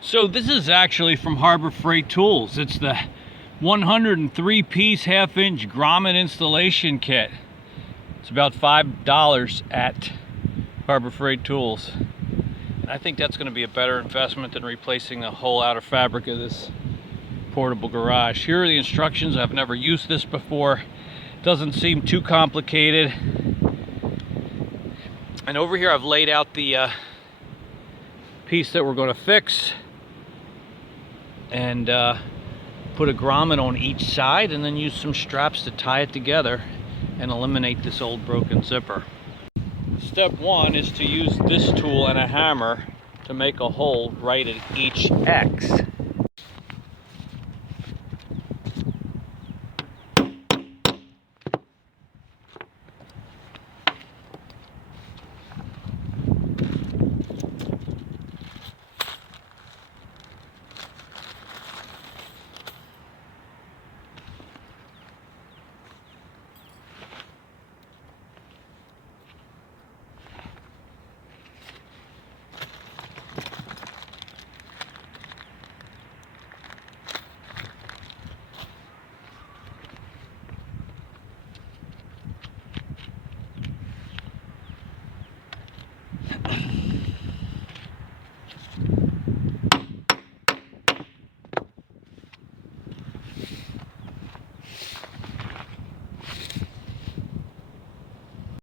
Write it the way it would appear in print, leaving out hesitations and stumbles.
So this is actually from Harbor Freight Tools. It's the 103-piece half-inch Grommet Installation Kit. It's about $5 at Harbor Freight Tools. And I think that's going to be a better investment than replacing the whole outer fabric of this portable garage. Here are the instructions. I've never used this before. Doesn't seem too complicated. And over here I've laid out the piece that we're going to fix, and put a grommet on each side, and then use some straps to tie it together and eliminate this old broken zipper. Step one is to use this tool and a hammer to make a hole right at each X.